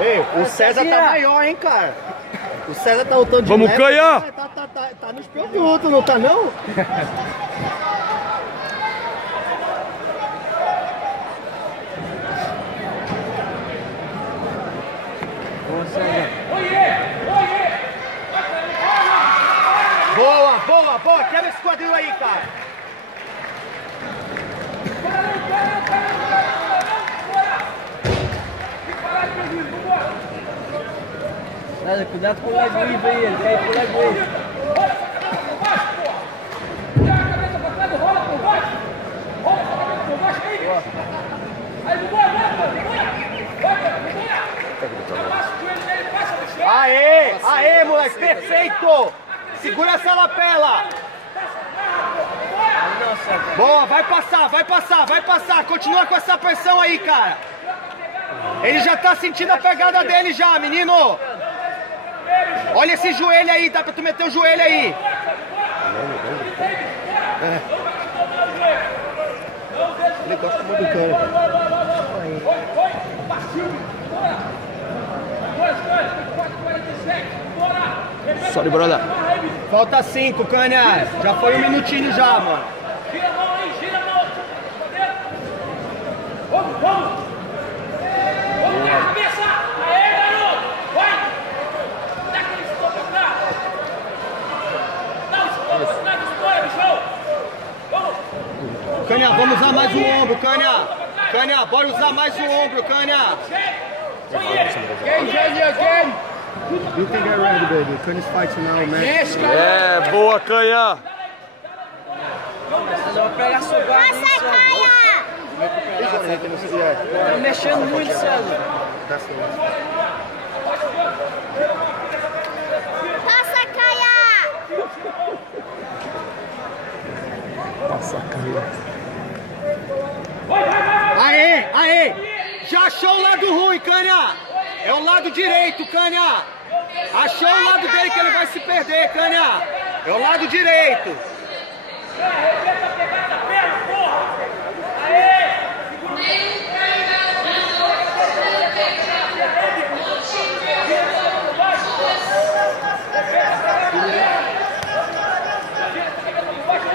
Ei, o César tá maior, hein, cara? O César tá lutando de Vamos, Canha! Tá nos produtos, não tá não? Boa, boa, boa! Quebra esse quadril aí, cara! Nada, cuidado com o leg wave aí, ele quer ir pro leg wave. Aê, aê, moleque, perfeito! Segura essa lapela! Boa, vai passar, vai passar, vai passar! Continua com essa pressão aí, cara! Ele já tá sentindo a pegada dele já, menino! Olha esse joelho aí, dá pra tu meter o joelho aí! Ele gosta muito do cara. Sorry, brother. Falta 5, Canha. Já foi 1 minutinho já, mano. Gira a mão aí, gira a mão. Vamos, vamos. Vamos na cabeça. Aê, garoto. Vai. Dá aquele estouro pra cá. Dá um estouro pra trás, estoura, bichão. Vamos. Canha, vamos usar mais o ombro, Canha. Canha, bora usar mais o ombro, Canha. Again. You can get ready, baby. Canha's fighting now, man. Yes, cara. É, boa, Canha! César, pega a sugada aí, César. Tá mexendo muito, César. Passa, Caia! Passa, Canha. Aê, aê! Já achou o lado ruim, Canha! É o lado direito, Canha! Achou o lado dele que ele vai se perder, Canha! É o lado direito!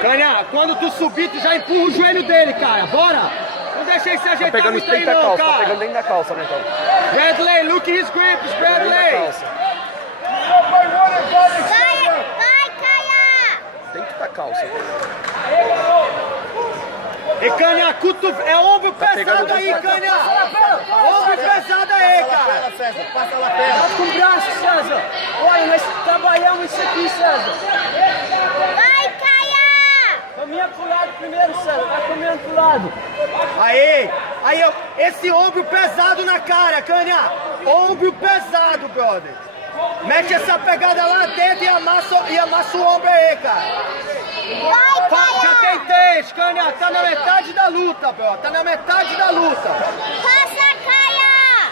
Canha, quando tu subir, tu já empurra o joelho dele, cara! Bora! Não deixa ele se ajeitar Pegando muito aí dentro da não, calça, tá cara! pegando dentro da calça, né, então? Bradley, look his grips, Bradley! Vai, Caia! Dentro da calça. E Canha, é ombro pesado aí, Canha! Ombro pesado aí, cara! Cuidado com o braço, César. Olha, nós trabalhamos isso aqui, César. Vai, Caia! Caminha pro lado primeiro, César. Vai caminhando pro lado. Aí, aí, esse ombro pesado na cara, Canha! Ombro pesado, brother! Mete essa pegada lá dentro e amassa o ombro aí, cara! Vai, Caia! Já tem 3, Canha! Tá na metade da luta, bro! Tá na metade da luta! Passa, Caia!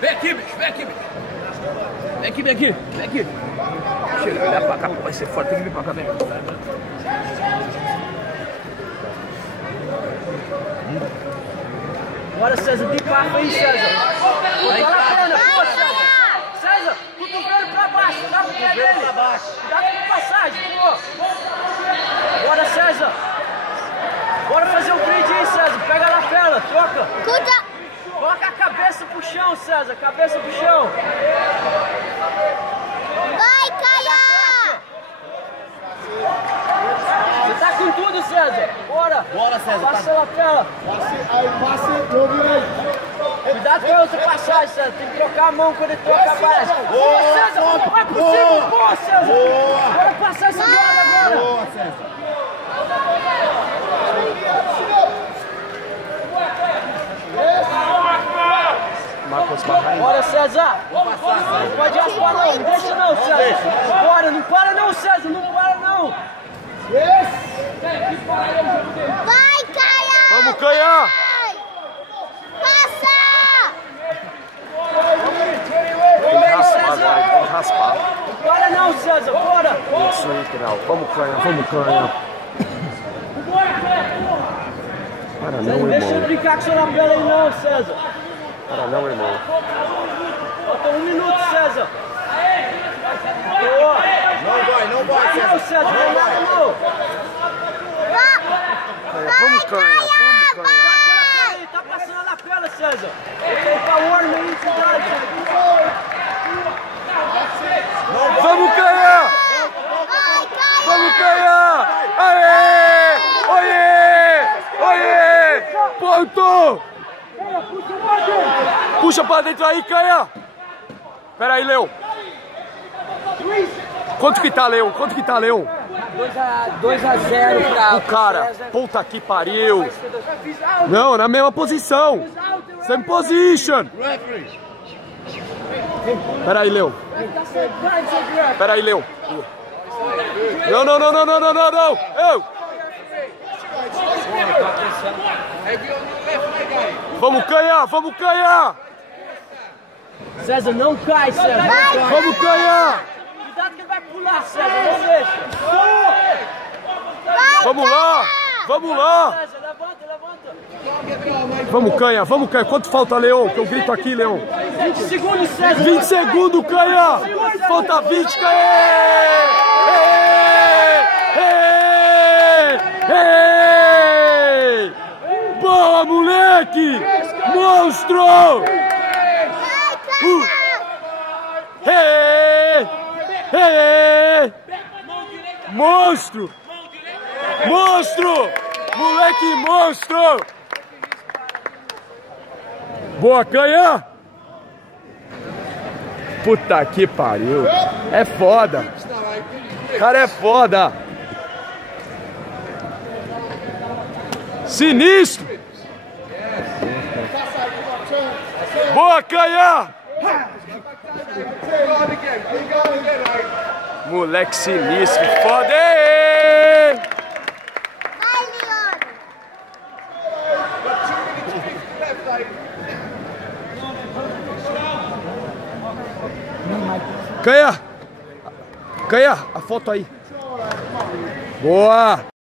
Vem aqui, bicho, vem aqui, bicho. Vem aqui, vem aqui, vem aqui. Chega, olha pra cá, vai ser forte, tem que vir pra cá, vem. Bora, César, de papo aí, César. Vai lá, perna, pô, César. César, cotovelo pra baixo, dá pro pé dele. Dá com passagem, pô. Bora, César. Bora fazer um grid aí, César. Pega a lapela, troca. Cuida! Coloca a cabeça pro chão, César. Cabeça pro chão. Vai, Caia! Você tá com tudo, César. Bora. Bora, César. Passa a lapela. Cuidado com a outra passagem, César. Tem que trocar a mão quando ele troca a base. Boa, César. Vai por cima. Boa, César. Bora passar essa bola agora. Boa, César! Bora, César. Não pode raspar não. Não deixa não, César. Bora, não para não, César. Não para não. Vai, Caia! Vamos, Canha! Passa! Tem que raspar agora, tem que raspar. Não para não, César. Bora. Isso aí, final. Vamos, Canha, vamos, Canha. Para César, não, não deixa ele irmão. brincar com seu lapela aí não, César. Para não, irmão. Falta 1 minuto, César. Boa. Não vai, Não, César, não nada não. Vamos, Canha. Vamos, Canha. Tá passando a lapela, César. Ele tá warm aí, cuidado. Vamos, Canha! Vamos, Canha! Aê! Oiê! Oiê! Ponto! Puxa pra dentro aí, Canha! Pera aí, Leão. Quanto que tá, Leão? Quanto que tá, Leão? 2 a 0 pra O cara, puta que pariu. Não, na mesma posição. Same position. Pera aí, Leão. Pera aí, Leão. Não, não, não, não, não, não, não, não. Eu. Vamos, Canha, vamos, Canha. César, não cai, César. Vamos, Canha. Cuidado que ele vai pular, César, não deixa. Vamos lá, vamos lá. César, levanta. Vamos, Canha, vamos, Canha. Quanto falta, Leão? Que eu grito aqui, Leão. 20 segundos, César. 20 segundos, Canha. Falta 20, Canha. Ei! Boa, moleque! Monstro! Ei! Ei! Monstro! Monstro! Moleque monstro! Boa, Canha! Puta que pariu! É foda! Cara, é foda! Sinistro! Boa, Canha! Moleque sinistro, foda! Ei! Vai, Leon. Canha! Canha, a foto aí. Boa!